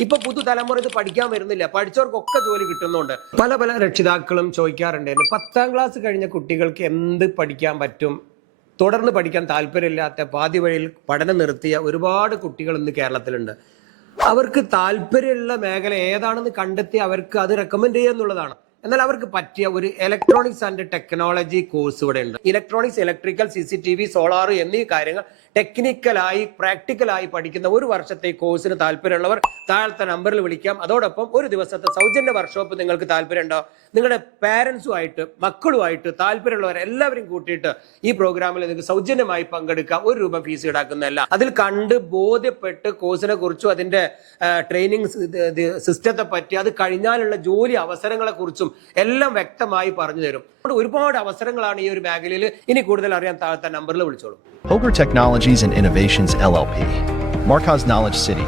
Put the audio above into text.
ഇപ്പൊ പുതുതലമുറ ഇത് പഠിക്കാൻ വരുന്നില്ല. പഠിച്ചവർക്കൊക്കെ ജോലി കിട്ടുന്നുണ്ട്. പല പല രക്ഷിതാക്കളും ചോദിക്കാറുണ്ടായിരുന്നു പത്താം ക്ലാസ് കഴിഞ്ഞ കുട്ടികൾക്ക് എന്ത് പഠിക്കാൻ പറ്റും? തുടർന്ന് പഠിക്കാൻ താല്പര്യമില്ലാത്ത പാതി വഴിയിൽ പഠനം നിർത്തിയ ഒരുപാട് കുട്ടികൾ ഇന്ന് കേരളത്തിലുണ്ട്. അവർക്ക് താല്പര്യമുള്ള മേഖല ഏതാണെന്ന് കണ്ടെത്തി അവർക്ക് അത് റെക്കമെൻഡ് ചെയ്യുക എന്നുള്ളതാണ്. എന്നാൽ അവർക്ക് പറ്റിയ ഒരു ഇലക്ട്രോണിക്സ് ആൻഡ് ടെക്നോളജി കോഴ്സ് ഇവിടെ ഉണ്ട്. Electronics electrical C C TV V solar എന്നീ കാര്യങ്ങൾ ടെക്നിക്കലായി പ്രാക്ടിക്കലായി പഠിക്കുന്ന ഒരു വർഷത്തെ കോഴ്സിന് താല്പര്യമുള്ളവർ താഴത്തെ നമ്പറിൽ വിളിക്കാം. അതോടൊപ്പം ഒരു ദിവസത്തെ സൗജന്യ വർക്ക്ഷോപ്പ് നിങ്ങൾക്ക് താല്പര്യമുണ്ടോ? നിങ്ങളുടെ പാരൻസുമായിട്ട് മക്കളുമായിട്ട് താല്പര്യമുള്ളവർ എല്ലാവരും കൂട്ടിയിട്ട് ഈ പ്രോഗ്രാമിൽ നിങ്ങൾക്ക് സൗജന്യമായി പങ്കെടുക്കാം. ഒരു രൂപ ഫീസ് ഈടാക്കുന്നതല്ല. അതിൽ കണ്ട് ബോധ്യപ്പെട്ട് കോഴ്സിനെ കുറിച്ചും അതിന്റെ ട്രെയിനിങ് സിസ്റ്റത്തെ പറ്റി അത് കഴിഞ്ഞാലുള്ള ജോലി അവസരങ്ങളെ കുറിച്ചും എല്ലാം വ്യക്തമായി പറഞ്ഞു തരും. ഒരുപാട് അവസരങ്ങളാണ് ഈ ഒരു മേഖലയിൽ ഇനി കൂടുതൽ അറിയാൻ താഴത്തെ നമ്പറിൽ വിളിച്ചോളൂ. Hoger Technologies and Innovations LLP, Marcos Knowledge City,